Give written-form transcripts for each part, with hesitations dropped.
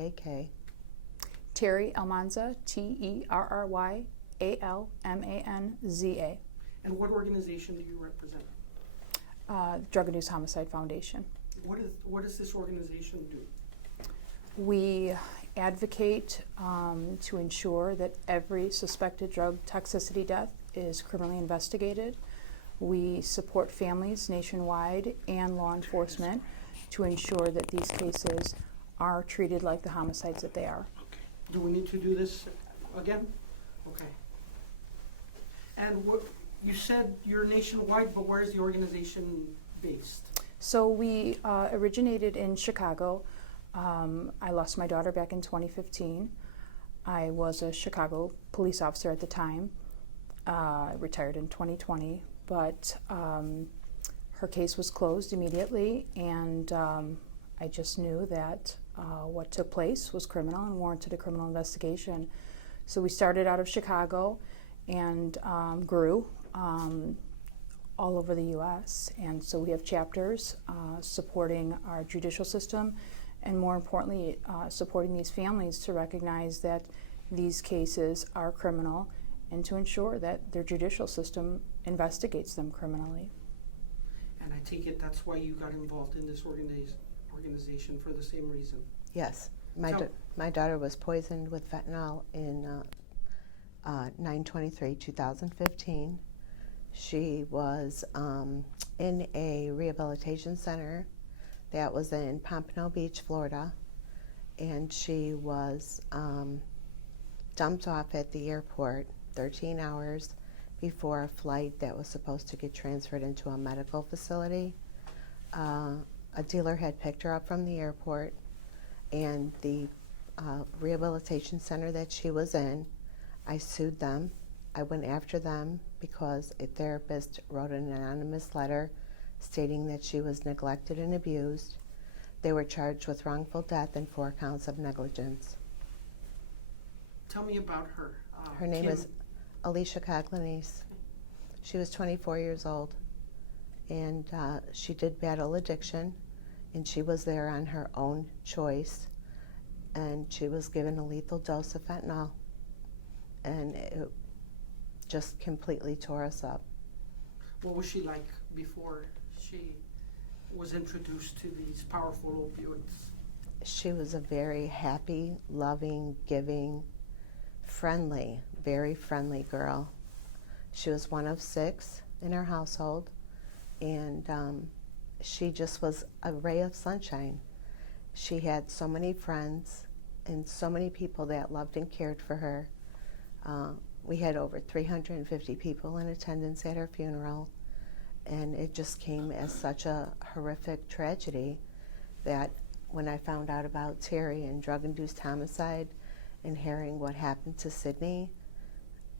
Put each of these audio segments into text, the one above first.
A-K. Terry Almanza, Terryalmanza. And what organization do you represent? Drug Induced Homicide Foundation. What does this organization do? We advocate to ensure that every suspected drug toxicity death is criminally investigated. We support families nationwide and law enforcement to ensure that these cases are treated like the homicides that they are. Okay. Do we need to do this again? Okay. And you said you're nationwide, but where is the organization based? So we originated in Chicago. I lost my daughter back in 2015. I was a Chicago police officer at the time. Retired in 2020, but her case was closed immediately, and I just knew that what took place was criminal and warranted a criminal investigation. So we started out of Chicago and grew all over the U.S. And so we have chapters supporting our judicial system, and more importantly, supporting these families to recognize that these cases are criminal and to ensure that their judicial system investigates them criminally. And I take it that's why you got involved in this organization for the same reason. Yes. My daughter was poisoned with fentanyl in 9/23/2015. She was in a rehabilitation center that was in Pompano Beach, Florida, and she was dumped off at the airport 13 hours before a flight that was supposed to get transferred into a medical facility. A dealer had picked her up from the airport, and the rehabilitation center that she was in, I sued them. I went after them because a therapist wrote an anonymous letter stating that she was neglected and abused. They were charged with wrongful death and 4 counts of negligence. Tell me about her. Her name Kim. is Alicia Coglanese. She was 24 years old, and she did battle addiction, and she was there on her own choice, and she was given a lethal dose of fentanyl, and it just completely tore us up. What was she like before she was introduced to these powerful opioids? She was a very happy, loving, giving, friendly, very friendly girl. She was one of 6 in her household, and she just was a ray of sunshine. She had so many friends and so many people that loved and cared for her. We had over 350 people in attendance at her funeral, and it just came as such a horrific tragedy that when I found out about Terry and drug-induced homicide and hearing what happened to Sydney,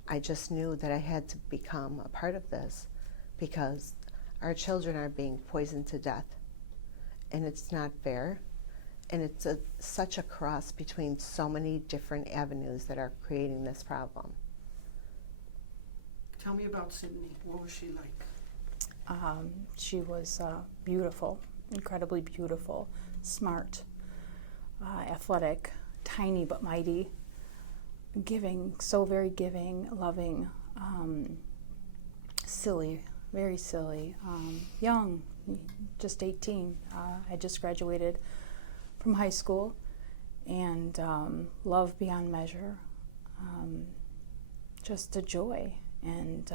I just knew that I had to become a part of this, because our children are being poisoned to death, and it's not fair, and it's such a cross between so many different avenues that are creating this problem. Tell me about Sydney. What was she like? She was beautiful, incredibly beautiful, smart, athletic, tiny but mighty, giving, so very giving, loving, silly, very silly, young, just 18. I just graduated from high school, and love beyond measure, just a joy, and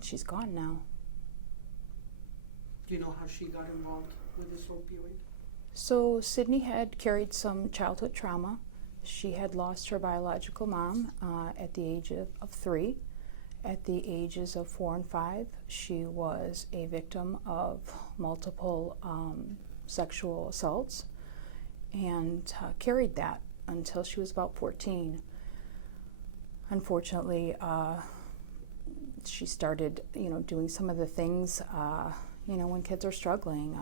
she's gone now. Do you know how she got involved with this opioid? So Sydney had carried some childhood trauma. She had lost her biological mom at the age of 3. At the ages of 4 and 5, she was a victim of multiple sexual assaults, and carried that until she was about 14. Unfortunately, she started, doing some of the things, when kids are struggling,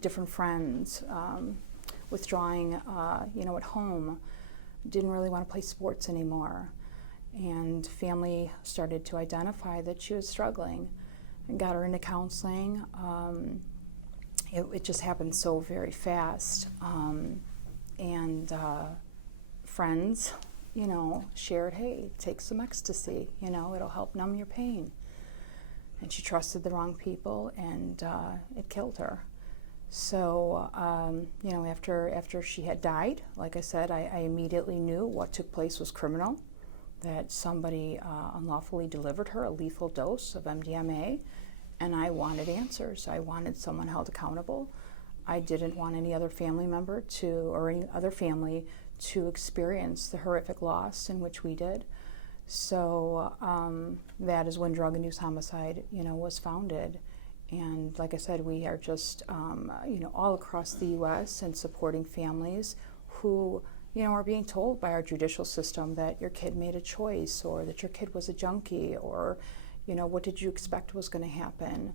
different friends, withdrawing, at home, didn't really want to play sports anymore. And family started to identify that she was struggling and got her into counseling. It just happened so very fast. and friends, shared, hey, take some ecstasy, it'll help numb your pain. And she trusted the wrong people, and it killed her. So, after she had died, like I said, I immediately knew what took place was criminal, that somebody unlawfully delivered her a lethal dose of MDMA, and I wanted answers. I wanted someone held accountable. I didn't want any other family member or any other family to experience the horrific loss in which we did. So that is when Drug-Induced Homicide, was founded. And like I said, we are just, all across the U.S. and supporting families who, are being told by our judicial system that your kid made a choice, or that your kid was a junkie, or, what did you expect was going to happen?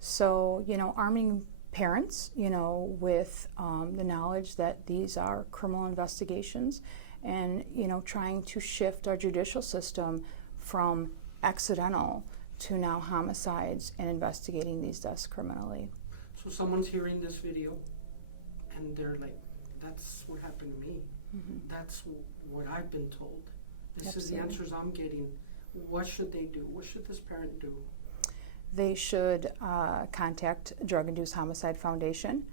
So, arming parents, with the knowledge that these are criminal investigations, and, trying to shift our judicial system from accidental to now homicides and investigating these deaths criminally. So someone's hearing this video and they're like, that's what happened to me. Mm-hmm. That's what I've been told. This is the answers I'm getting. What should they do? What should this parent do? They should contact Drug-Induced Homicide Foundation,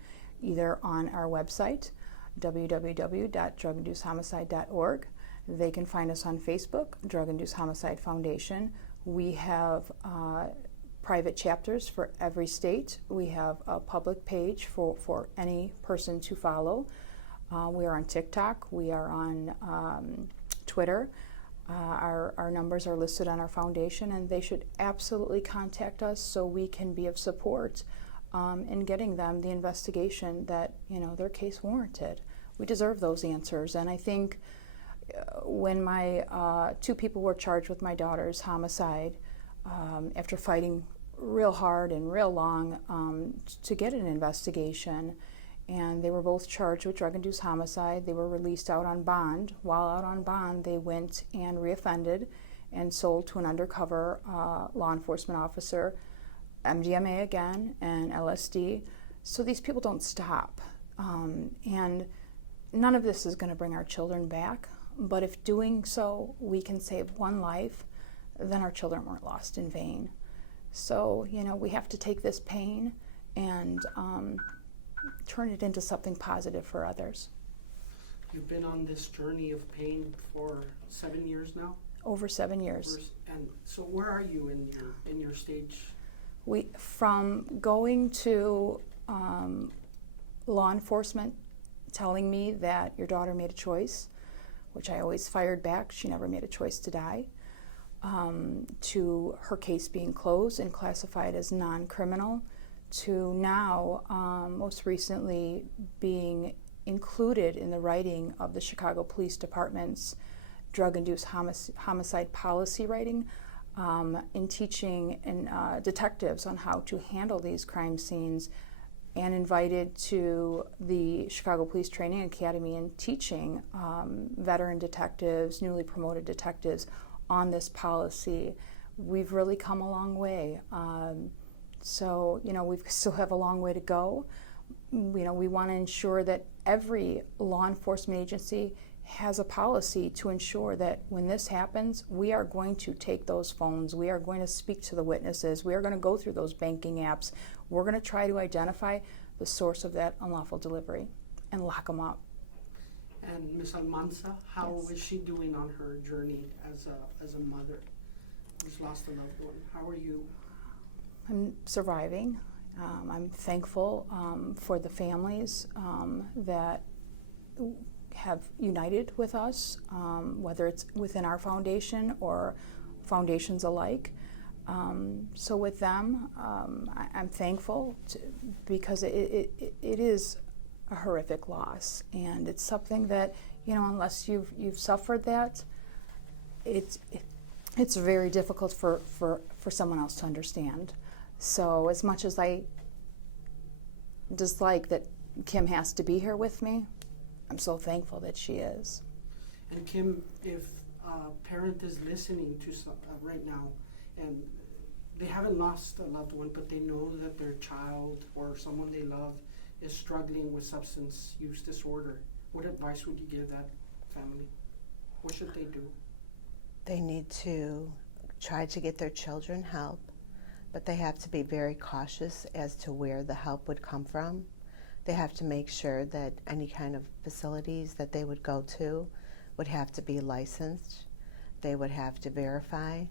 either on our website, www.druginducedhomicide.org. They can find us on Facebook, Drug-Induced Homicide Foundation. We have private chapters for every state. We have a public page for any person to follow. We are on TikTok. We are on Twitter. Our numbers are listed on our foundation, and they should absolutely contact us so we can be of support in getting them the investigation that their case warranted. We deserve those answers, and I think when my 2 people were charged with my daughter's homicide, after fighting real hard and real long to get an investigation, and they were both charged with drug-induced homicide. They were released out on bond. While out on bond, they went and reoffended and sold to an undercover law enforcement officer MDMA again and LSD. So these people don't stop. And none of this is going to bring our children back. But if doing so, we can save one life, then our children weren't lost in vain. So, we have to take this pain and turn it into something positive for others. You've been on this journey of pain for 7 years now? Over 7 years. And so where are you in your stage? From going to law enforcement telling me that your daughter made a choice, which I always fired back, she never made a choice to die, to her case being closed and classified as non-criminal, to now, most recently, being included in the writing of the Chicago Police Department's drug-induced homicide policy writing, in teaching detectives on how to handle these crime scenes, and invited to the Chicago Police Training Academy and teaching veteran detectives, newly promoted detectives on this policy. We've really come a long way. So, we still have a long way to go. We want to ensure that every law enforcement agency has a policy to ensure that when this happens, we are going to take those phones, we are going to speak to the witnesses, we are going to go through those banking apps, we're going to try to identify the source of that unlawful delivery and lock them up. And Ms. Almanza, how Yes. is she doing on her journey as a mother who's lost a loved one? How are you? I'm surviving. I'm thankful for the families that have united with us, whether it's within our foundation or foundations alike. So with them, I'm thankful because it is a horrific loss, and it's something that unless you've suffered that, it's very difficult for someone else to understand. So as much as I dislike that Kim has to be here with me, I'm so thankful that she is. And Kim, if a parent is listening to right now and they haven't lost a loved one, but they know that their child or someone they love is struggling with substance use disorder, What advice would you give that family? What should they do? They need to try to get their children help, but they have to be very cautious as to where the help would come from. They have to make sure that any kind of facilities that they would go to would have to be licensed. They would have to verify,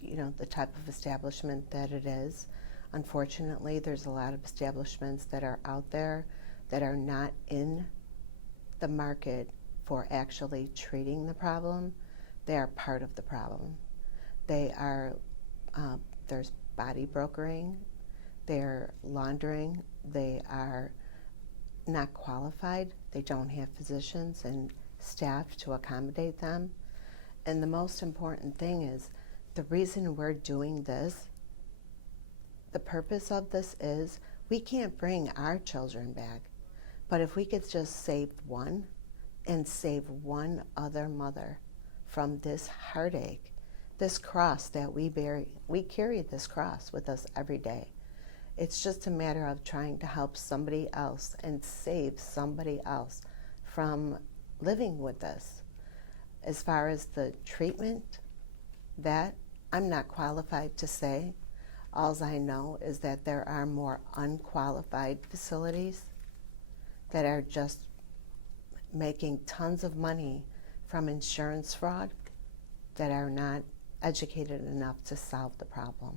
the type of establishment that it is. Unfortunately, there's a lot of establishments that are out there that are not in the market for actually treating the problem. They are part of the problem. They are, there's body brokering, they're laundering, they are not qualified, they don't have physicians and staff to accommodate them. And the most important thing is, the reason we're doing this, the purpose of this is, we can't bring our children back, but if we could just save one and save one other mother from this heartache, this cross that we carry this cross with us every day. It's just a matter of trying to help somebody else and save somebody else from living with this. As far as the treatment, that I'm not qualified to say. All I know is that there are more unqualified facilities that are just making tons of money from insurance fraud that are not educated enough to solve the problem.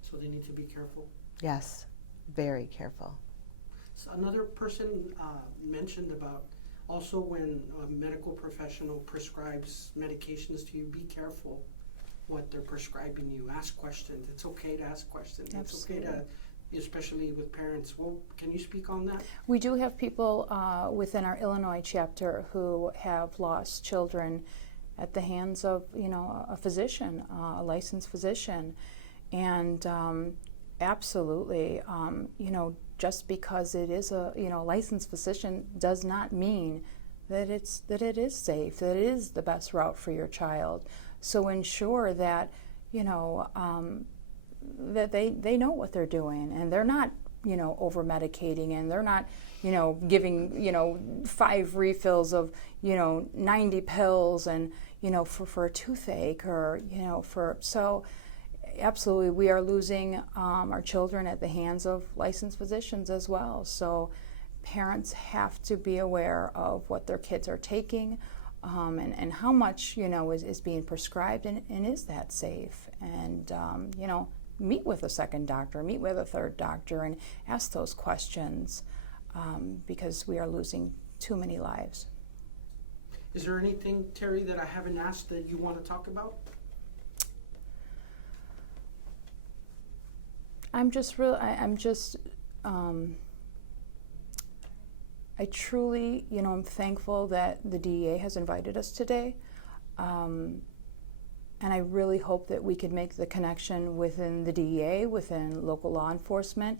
So they need to be careful. Yes, very careful. So another person mentioned about also when a medical professional prescribes medications to you, be careful what they're prescribing you. Ask questions. It's okay to ask questions. Absolutely. It's okay to, especially with parents. Well, can you speak on that? We do have people within our Illinois chapter who have lost children at the hands of, a physician, a licensed physician. And absolutely, just because it is a, licensed physician does not mean that it is safe, that it is the best route for your child. So ensure that, that they know what they're doing, and they're not, over medicating, and they're not, giving, 5 refills of, 90 pills and, for a toothache or, so absolutely we are losing our children at the hands of licensed physicians as well. So parents have to be aware of what their kids are taking, and how much, is being prescribed, and is that safe? And, meet with a second doctor, meet with a third doctor, and ask those questions, because we are losing too many lives. Is there anything, Terry, that I haven't asked that you want to talk about? I truly, I'm thankful that the DEA has invited us today. And I really hope that we can make the connection within the DEA, within local law enforcement,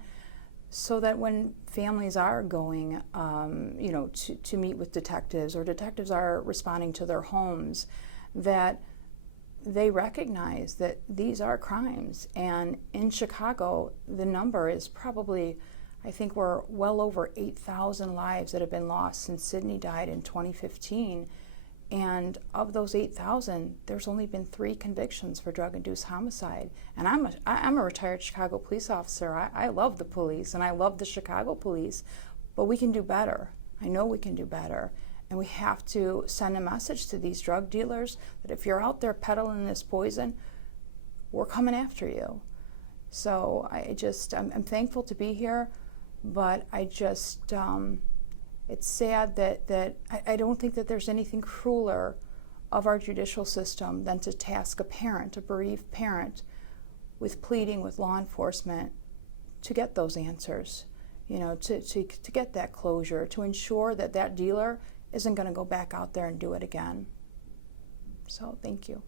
so that when families are going, to meet with detectives, or detectives are responding to their homes, that they recognize that these are crimes. And in Chicago, the number is probably, I think we're well over 8,000 lives that have been lost since Sydney died in 2015. And of those 8,000, there's only been 3 convictions for drug-induced homicide. And I'm a retired Chicago police officer. I love the police, and I love the Chicago police, but we can do better. I know we can do better. And we have to send a message to these drug dealers that if you're out there peddling this poison, we're coming after you. So I'm thankful to be here, but it's sad that I don't think that there's anything crueler of our judicial system than to task a parent, a bereaved parent, with pleading with law enforcement to get those answers, to get that closure, to ensure that dealer isn't going to go back out there and do it again. So thank you.